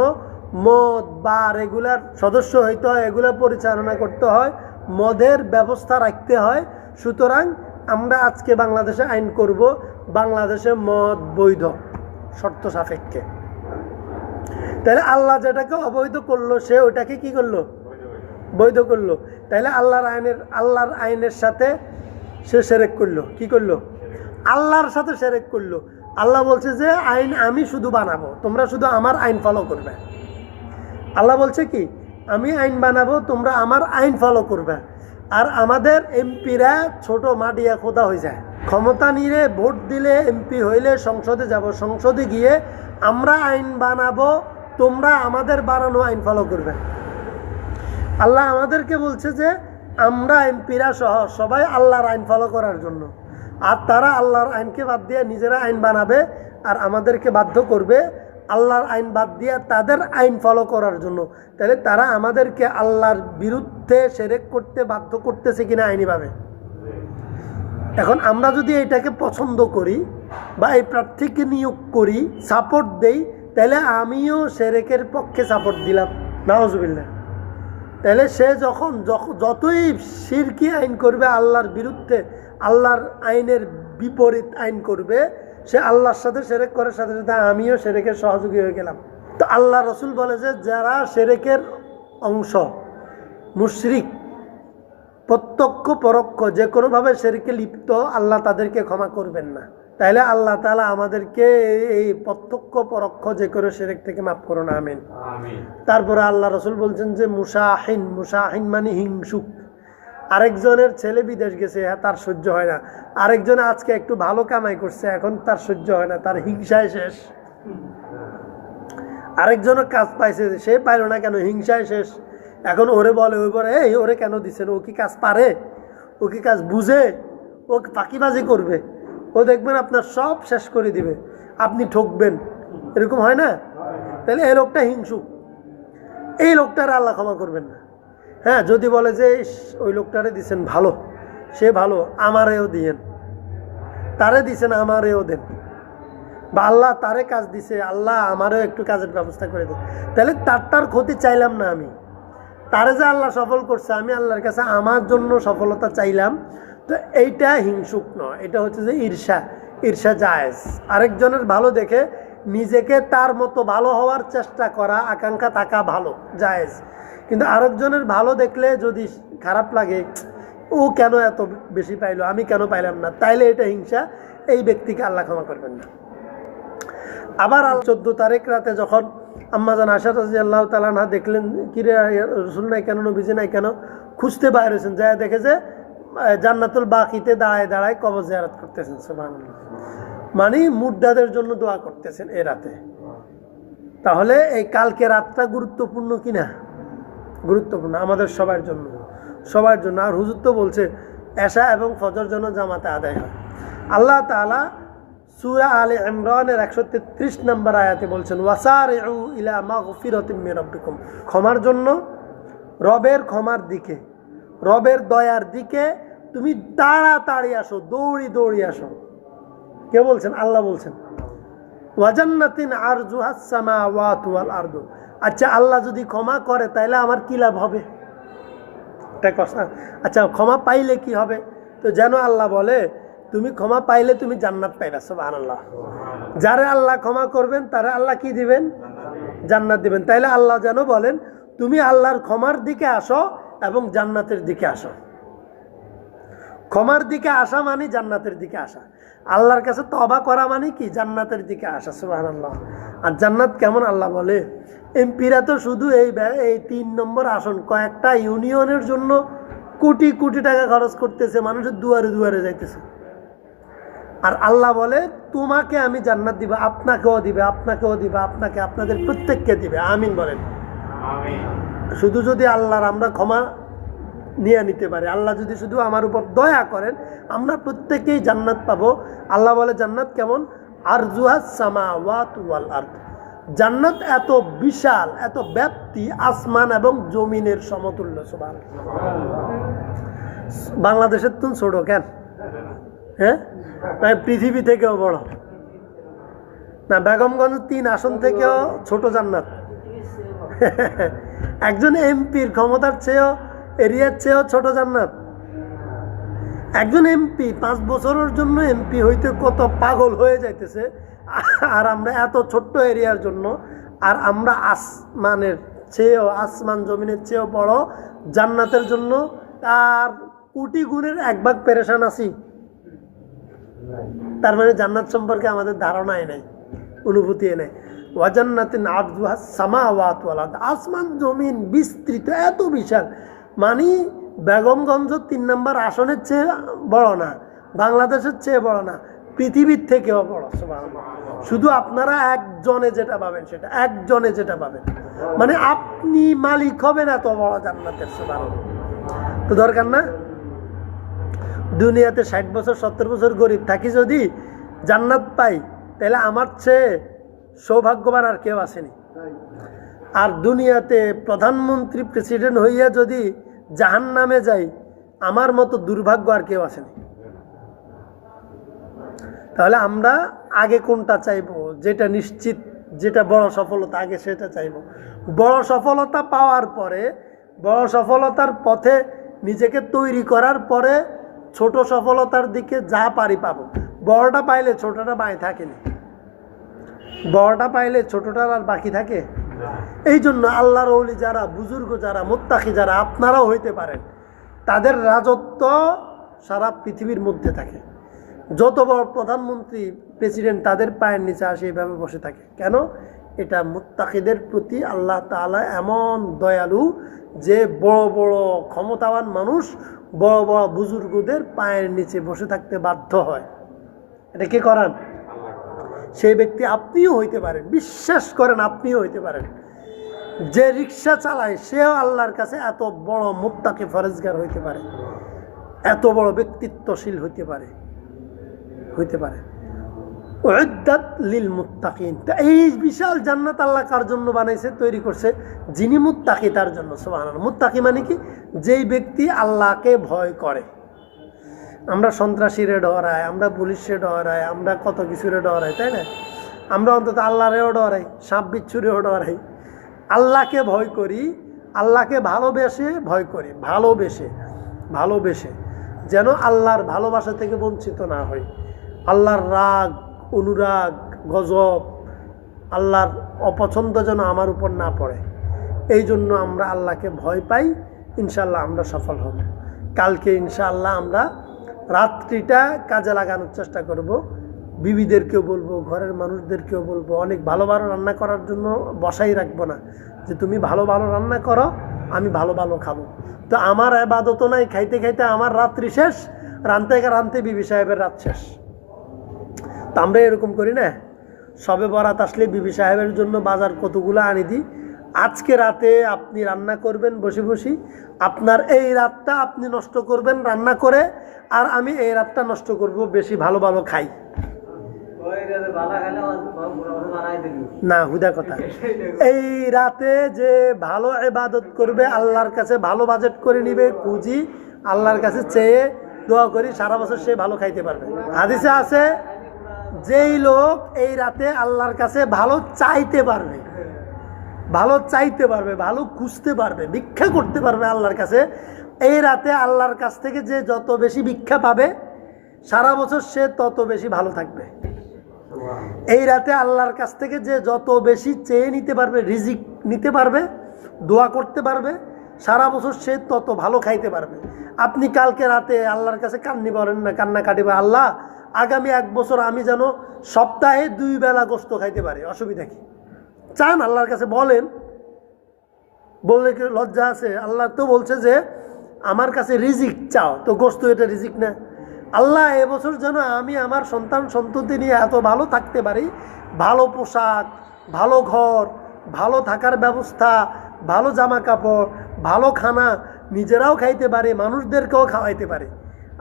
মদ বার এগুলার সদস্য হইতে হয়, এগুলো পরিচালনা করতে হয়, মদের ব্যবস্থা রাখতে হয়। সুতরাং আমরা আজকে বাংলাদেশে আইন করব, বাংলাদেশে মদ বৈধ শর্ত সাপেক্ষে। তাহলে আল্লাহ যেটাকে অবৈধ করলো, সে ওইটাকে কি করলো? বৈধ করলো। তাইলে আল্লাহর আইনের সাথে সে শিরক করলো। কি করলো? আল্লাহর সাথে শিরক করলো। আল্লাহ বলছে যে আইন আমি শুধু বানাবো, তোমরা শুধু আমার আইন ফলো করবে। আল্লাহ বলছে কি, আমি আইন বানাবো, তোমরা আমার আইন ফলো করবে। আর আমাদের এমপিরা ছোট মাটিয়া খোদা হয়ে যায়, ক্ষমতা নিয়ে ভোট দিলে এমপি হইলে সংসদে যাব, সংসদে গিয়ে আমরা আইন বানাবো, তোমরা আমাদের বানানো আইন ফলো করবে। আল্লাহ আমাদেরকে বলছে যে আমরা এমপিরা সহ সবাই আল্লাহর আইন ফলো করার জন্য, আর তারা আল্লাহর আইনকে বাদ দিয়ে নিজেরা আইন বানাবে আর আমাদেরকে বাধ্য করবে আল্লাহর আইন বাদ দিয়ে তাদের আইন ফলো করার জন্য। তাহলে তারা আমাদেরকে আল্লাহর বিরুদ্ধে শিরক করতে বাধ্য করতেছে কিনা আইনিভাবে। এখন আমরা যদি এটাকে পছন্দ করি বা এই প্রার্থীকে নিয়োগ করি, সাপোর্ট দেই, তাহলে আমিও শিরকের পক্ষে সাপোর্ট দিলাম, নাউজুবিল্লাহ। তাহলে সে যতই শিরকি আইন করবে, আল্লাহর বিরুদ্ধে, আল্লাহর আইনের বিপরীত আইন করবে, সে আল্লাহর সাথে শিরক করার সাথে সাথে আমিও শিরকের সহযোগী হয়ে গেলাম। তো আল্লাহ রসুল বলে যে যারা শিরকের অংশ, মুশরিক, প্রত্যক্ষ পরোক্ষ যে কোনোভাবে শিরকে লিপ্ত, আল্লাহ তাদেরকে ক্ষমা করবেন না। তাইলে আল্লাহ তাআলা আমাদেরকে এই প্রত্যক্ষ পরোক্ষ যে কোনো শিরক থেকে মাফ করুন, আমিন। তারপরে আল্লাহ রসুল বলছেন যে মুসাহিন মানে হিংসুক। আরেকজনের ছেলে বিদেশ গেছে, তার সহ্য হয় না, আরেকজন আজকে একটু ভালো কামাই করছে, এখন তার সহ্য হয় না, তার হিংসায় শেষ। আরেকজনও কাজ পাইছে, সে পাইল না কেন, হিংসায় শেষ। এখন ওরে বলে, এই ওরে কেন দিচ্ছেন, ও কি কাজ পারে, ও কি কাজ বুঝে, ও ফাঁকিবাজি করবে, ও দেখবেন আপনার সব শেষ করে দিবে, আপনি ঠকবেন, এরকম হয় না? তাহলে এই লোকটা হিংসুক, এই লোকটার আল্লাহ ক্ষমা করবেন না। হ্যাঁ, যদি বলে যে ওই লোকটারে দিচ্ছেন ভালো, সে ভালো, আমারেও দিয়েন, তারে দিচ্ছেন আমারেও দেন, বা আল্লাহ তারে কাজ দিছে, আল্লাহ আমারও একটু কাজের ব্যবস্থা করে দেয়, তাহলে তার ক্ষতি চাইলাম না আমি, তারে যে আল্লাহ সফল করছে আমি আল্লাহর কাছে আমার জন্য সফলতা চাইলাম। তো এইটা হিংসুক নয়, এটা হচ্ছে যে ঈর্ষা জায়েজ। আরেকজনের ভালো দেখে নিজেকে তার মতো ভালো হওয়ার চেষ্টা করা, আকাঙ্ক্ষা থাকা ভালো, জায়েজ। কিন্তু আরেকজনের ভালো দেখলে যদি খারাপ লাগে, ও কেন এত বেশি পাইলো, আমি কেন পাইলাম না, তাইলে এটা হিংসা, এই ব্যক্তিকে আল্লাহ ক্ষমা করবেন না। আবার 14 তারিখ রাতে যখন আম্মাজান আয়েশা রাদিয়াল্লাহু তাআলা আনহা দেখলেন, কিরে রাসূল নাই কেন, নবীজি নাই কেন, খুঁজতে বাইর হয়েছেন, যায় দেখে যে জান্নাতুল বাকিতে দাঁড়ায় দাঁড়ায় কবর জিয়ারত করতেছেন। সুবহানাল্লাহ, মানে মুর্দাদের জন্য দোয়া করতেছেন এই রাতে। তাহলে এই কালকে রাতটা গুরুত্বপূর্ণ কিনা? গুরুত্বপূর্ণ আমাদের সবার জন্য, সবার জন্য। আর হুজুর তো বলছে এশা এবং ফজর জন্য জামাতে আদায় হয়। আল্লাহ তাআলা সূরা আলে ইমরানের 133 নম্বর আয়াতে বলছেন, ওয়াসারিউ ইলা মাগফিরাতিম মির রাব্বিকুম, ক্ষমার জন্য, রবের ক্ষমার দিকে, রবের দয়ার দিকে তুমি তাড়াতাড়ি আসো, দৌড়ি আসো। কে বলছেন? আল্লাহ বলছেন। ওয়া জান্নাতিন আরজুহাস সামাওয়াতু ওয়াল আরদু। আচ্ছা, আল্লাহ যদি ক্ষমা করে তাহলে আমার কি লাভ হবে? এটা কথা। আচ্ছা, ক্ষমা পাইলে কি হবে? তো যেন আল্লাহ বলে তুমি ক্ষমা পাইলে তুমি জান্নাত পাইবা। সুবহানাল্লাহ। যারে আল্লাহ ক্ষমা করবেন তারে আল্লাহ কি দিবেন? জান্নাত দিবেন। তাইলে আল্লাহ যেন বলেন তুমি আল্লাহর ক্ষমার দিকে আসো এবং জান্নাতের দিকে আসো। ক্ষমার দিকে আসা মানে জান্নাতের দিকে আসা, আল্লাহর কাছে তওবা করা মানে কি? জান্নাতের দিকে আসা। সুবহানাল্লাহ। আর জান্নাত কেমন? আল্লাহ বলে এমপিরা তো শুধু এই 3 নম্বর আসন, কয়েকটা ইউনিয়নের জন্য কোটি কোটি টাকা খরচ করতেছে, মানুষের দুয়ারে দুয়ারে যাইতেছে। আর আল্লাহ বলে তোমাকে আমি জান্নাত দিব, আপনাকেও দিবে, আপনাকেও দিবে, আপনাকে, আপনাদের প্রত্যেককে দিবে। আমিন বলেন। শুধু যদি আল্লাহর আমরা ক্ষমা নিয়ে নিতে পারি, আল্লাহ যদি শুধু আমার উপর দয়া করেন, আমরা প্রত্যেকেই জান্নাত পাবো। আল্লাহ বলে জান্নাত কেমন? আরজুহাস সামাওয়াতু ওয়াল আরদ। জান্নাত এত বিশাল, এত ব্যাপ্তি, আসমান এবং জমিনের সমতুল্য। সুবহানাল্লাহ। বাংলাদেশের তো ছোট কেন? হ্যাঁ, পৃথিবী থেকেও বড় না? বেগমগঞ্জ 3 আসন থেকেও ছোট জান্নাত। একজন এমপির ক্ষমতার চেয়েও, এরিয়ার চেয়েও ছোট জান্নাত। একজন এমপি 5 বছরের জন্য এমপি হইতে কত পাগল হয়ে যাইতেছে, আর আমরা এত ছোট্ট এরিয়ার জন্য, আর আমরা আসমানের চেয়েও, আসমান জমিনের চেয়েও বড় জান্নাতের জন্য তার কোটি গুণের 1 ভাগ পেরেশান আছি। তার মানে জান্নাত সম্পর্কে আমাদের ধারণাই নাই, অনুভূতি নাই। ওয়া জান্নাতিন আরজুহাস সামাওয়াতু ওয়াল আরদ, আসমান জমিন বিস্তৃত, এত বিশাল, মানে বেগমগঞ্জ 3 নম্বর আসনের চেয়ে বড় না, বাংলাদেশের চেয়ে বড় না, পৃথিবীর থেকেও বড়। সুবহানাল্লাহ। শুধু আপনারা একজনে যেটা পাবেন, সেটা একজনে যেটা পাবেন, মানে আপনি মালিক হবেন এত বড় জান্নাতের। সুবহানাল্লাহ। তো দরকার না? দুনিয়াতে 60 বছর 70 বছর গরিব থাকি যদি জান্নাত পাই, তাহলে আমার চেয়ে সৌভাগ্যবান আর কেউ আসেনি। আর দুনিয়াতে প্রধানমন্ত্রী, প্রেসিডেন্ট হইয়া যদি জাহান্নামে যাই, আমার মতো দুর্ভাগ্য আর কেউ আসেনি। তাহলে আমরা আগে কোনটা চাইবো? যেটা নিশ্চিত, যেটা বড় সফলতা, আগে সেটা চাইবো। বড় সফলতা পাওয়ার পরে, বড় সফলতার পথে নিজেকে তৈরি করার পরে ছোট সফলতার দিকে যা পারি পাবো। বড়টা পাইলে ছোটটা বাকি থাকেনি, বড়টা পাইলে ছোটটার আর বাকি থাকে। এই জন্য আল্লাহর ওলি যারা, বুজুর্গ যারা, মুত্তাকি যারা, আপনারাও হইতে পারেন, তাদের রাজত্ব সারা পৃথিবীর মধ্যে থাকে। যত বড় প্রধানমন্ত্রী, প্রেসিডেন্ট তাদের পায়ের নিচে আসে, এইভাবে বসে থাকে। কেন? এটা মুত্তাকিদের প্রতি আল্লাহ তাআলা এমন দয়ালু যে বড় বড় ক্ষমতাবান মানুষ বড় বড় বুজুর্গদের পায়ের নিচে বসে থাকতে বাধ্য হয়। এটা কে করান? সেই ব্যক্তি আপনিও হইতে পারেন, বিশ্বাস করেন আপনিও হইতে পারেন। যে রিক্সা চালায় সেও আল্লাহর কাছে এত বড় মুত্তাকি ফরেজগার হইতে পারে, এত বড় ব্যক্তিত্বশীল হইতে পারে, হইতে পারে। উইদ্দাত লিল মুত্তাকিন। এই বিশাল জান্নাত আল্লাহ কার জন্য বানাইছে, তৈরি করছে? যিনি মুত্তাকি তার জন্য। সুবহানাল্লাহ। মুত্তাকি মানে কি? যেই ব্যক্তি আল্লাহকে ভয় করে। আমরা সন্ত্রাসীরে ডরাই, আমরা পুলিশে ডরাই, আমরা কত কিছুরে ডরাই, তাই না? আমরা অন্তত আল্লাহরেও ডরাই, সাপ বিচ্ছুরেও ডরাই। আল্লাহকে ভয় করি, আল্লাহকে ভালোবেসে ভয় করি, ভালোবেসে যেন আল্লাহর ভালোবাসা থেকে বঞ্চিত না হই। আল্লাহর রাগ, অনুরাগ, গজব, আল্লাহর অপছন্দ যেন আমার উপর না পড়ে, এই জন্য আমরা আল্লাহকে ভয় পাই। ইনশাল্লাহ আমরা সফল হব। কালকে ইনশাআল্লাহ আমরা রাত্রিটা কাজে লাগানোর চেষ্টা করব। বিবিদেরকেও বলবো, ঘরের মানুষদেরকেও বলবো, অনেক ভালো ভালো রান্না করার জন্য বসাই রাখবো না, যে তুমি ভালো ভালো রান্না করো, আমি ভালো ভালো খাবো। তো আমার ইবাদতও নাই, খাইতে খাইতে আমার রাত্রি শেষ, রানতে বিবি সাহেবের রাত শেষ। তো আমরা এরকম করি না। সবে বরাত আসলে বিবি সাহেবের জন্য বাজার কতগুলো আনি দিই। আজকে রাতে আপনি রান্না করবেন বসে বসে, আপনার এই রাতটা আপনি নষ্ট করবেন রান্না করে, আর আমি এই রাতটা নষ্ট করব বেশি ভালো ভালো খাই না। হুদা কথা, এই রাতে যে ভালো ইবাদত করবে, আল্লাহর কাছে ভালো বাজেট করে নিবে, খুঁজি আল্লাহর কাছে চেয়ে দোয়া করি, সারা বছর সে ভালো খাইতে পারবে। হাদিসে আছে, যেই লোক এই রাতে আল্লাহর কাছে ভালো চাইতে পারবে, ভালো খুঁজতে পারবে, ভিক্ষা করতে পারবে আল্লাহর কাছে, এই রাতে আল্লাহর কাছ থেকে যে যত বেশি ভিক্ষা পাবে, সারা বছর সে তত বেশি ভালো থাকবে। এই রাতে আল্লাহর কাছ থেকে যে যত বেশি চেয়ে নিতে পারবে, রিজিক নিতে পারবে, দোয়া করতে পারবে, সারা বছর সে তত ভালো খাইতে পারবে। আপনি কালকে রাতে আল্লাহর কাছে কান্নি বলেন না, কান্না কাটিবে, আল্লাহ আগামী 1 বছর আমি যেন সপ্তাহে 2 বেলা গোস্ত খাইতে পারি, অসুবিধা কি? চান আল্লাহর কাছে, বলেন, বললে কি লজ্জা আছে? আল্লাহ তো বলছে যে আমার কাছে রিজিক চাও, তো গোস্ত এটা রিজিক না? আল্লাহ এবছর যেন আমি আমার সন্তান সন্ততি নিয়ে এত ভালো থাকতে পারি, ভালো পোশাক, ভালো ঘর, ভালো থাকার ব্যবস্থা, ভালো জামা কাপড়, ভালো খানা নিজেরাও খাইতে পারে, মানুষদেরকেও খাওয়াইতে পারে।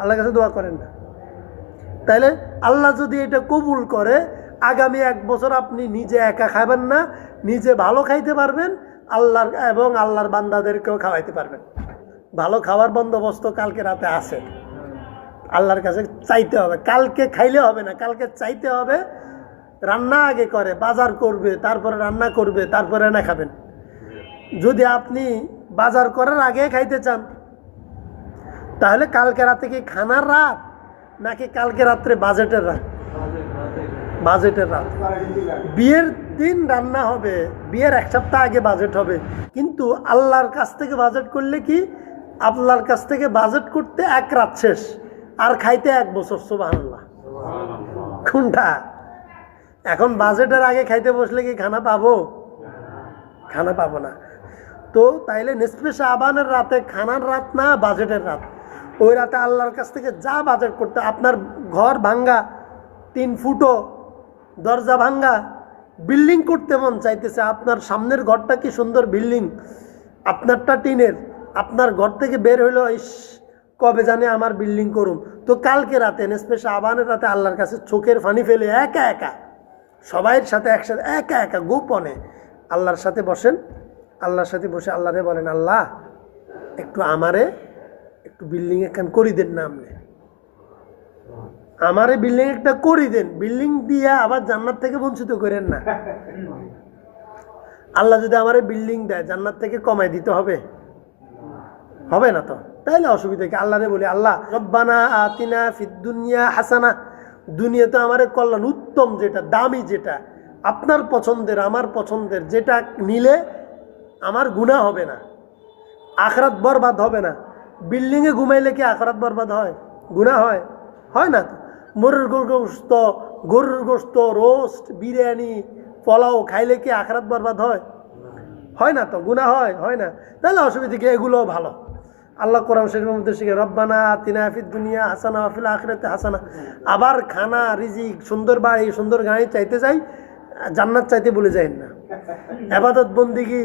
আল্লাহর কাছে দোয়া করেন না? তাইলে আল্লাহ যদি এটা কবুল করে, আগামী 1 বছর আপনি নিজে একা খাবেন না, নিজে ভালো খাইতে পারবেন, আল্লাহর এবং আল্লাহর বান্দাদেরকেও খাওয়াইতে পারবেন। ভালো খাওয়ার বন্দোবস্ত কালকে রাতে আছে। আল্লাহর কাছে চাইতে হবে, কালকে খাইলে হবে না, কালকে চাইতে হবে। রান্না আগে করে, বাজার করবে, তারপরে রান্না করবে, তারপরে না খাবেন। যদি আপনি বাজার করার আগে খাইতে চান, তাহলে কালকে রাতে কি খানার রাত, নাকি কালকে রাত্রে বাজেটের রাত? বাজেটের রাত। বিয়ের দিন রান্না হবে, বিয়ের 1 সপ্তাহ আগে বাজেট হবে, কিন্তু আল্লাহর কাছ থেকে বাজেট করলে কি, আল্লাহর কাছ থেকে বাজেট করতে 1 রাত শেষ, আর খাইতে 1 বছর। সুবহানাল্লাহ। কোনটা? এখন বাজেটের আগে খাইতে বসলে কি খানা পাবো? খানা পাবো না। তো তাইলে নিসফে শাবানের রাতে খানার রাত না, বাজেটের রাত। ওই রাতে আল্লাহর কাছ থেকে যা বাজেট করতে, আপনার ঘর ভাঙ্গা, 3 ফুটো দরজা ভাঙ্গা, বিল্ডিং করতে মন চাইতেছে, আপনার সামনের ঘরটা কি সুন্দর বিল্ডিং, আপনারটা টিনের, আপনার ঘর থেকে বের হইলো, ইস কবে জানে আমার বিল্ডিং করুম। তো কালকে রাতে নিসফে শাবানের রাতে আল্লাহর কাছে চোখের পানি ফেলে একা একা, সবাইয়ের সাথে একসাথে একা একা গোপনে আল্লাহর সাথে বসেন। আল্লাহর সাথে বসে আল্লাহরে বলেন, আল্লাহ একটু আমারে একটু বিল্ডিং একখান করি দেন না, আমারে বিল্ডিং একটা করি দেন, বিল্ডিং দিয়ে আবার জান্নাত থেকে বঞ্চিত করেন না। আল্লাহ যদি আমারে বিল্ডিং দেয়, জান্নাত থেকে কমাই দিতে হবে? হবে না। তো তাইলে অসুবিধা কি? আল্লাহরে বলি, আল্লাহ রব্বানা আতিনা ফিদ দুনিয়া হাসানা, দুনিয়াতে আমারে কল্যাণ, উত্তম যেটা, দামি যেটা, আপনার পছন্দের, আমার পছন্দের যেটা নিলে আমার গুনাহ হবে না, আখিরাত বরবাদ হবে না। বিল্ডিংয়ে ঘুমাইলে কি আখিরাত বরবাদ হয়? গুনাহ হয়? হয় না। গরুর গোস্ত, রোস্ট, বিরিয়ানি, পোলাও খাইলে কি আখিরাত বরবাদ হয়? হয় না। তো গুনাহ হয়? হয় না। তাহলে অসুবিধা কি? এগুলোও ভালো। আল্লাহ কোরআন শরীফের মধ্যে শিখে, রব্বানা আতিনা ফিদ দুনিয়া হাসানা ওয়া ফিল আখিরাতি হাসানা। আবার খানা, রিজিক, সুন্দর বাড়ি, সুন্দর গাড়ি চাইতে যাই, জান্নাত চাইতে ভুলে যায় না, ইবাদত বন্দেগী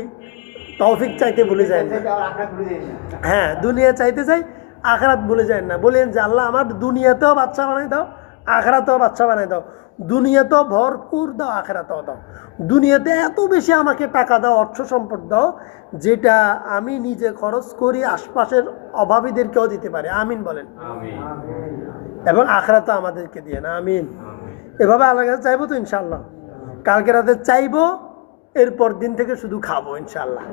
তৌফিক চাইতে ভুলে যায় না। হ্যাঁ, দুনিয়া চাইতে চাই, আখিরাত ভুলে যায় না। বলেন যে আল্লাহ আমার দুনিয়াতেও বাচ্চা বানাই দাও, আখিরাতেও বাচ্চা বানাই দাও, দুনিয়াতেও ভরপুর দাও, আখিরাতেও দাও। দুনিয়াতে এত বেশি আমাকে টাকা দাও, অর্থ সম্পদ দাও, যেটা আমি নিজে খরচ করি, আশপাশের অভাবীদেরকেও দিতে পারে। আমিন বলেন। এবং আখিরাতও আমাদেরকে দিয়ে না। আমিন। এভাবে আল্লাহর কাছে চাইবো তো ইনশাআল্লাহ। কালকে রাতে চাইবো, এরপর দিন থেকে শুধু খাবো ইনশাল্লাহ।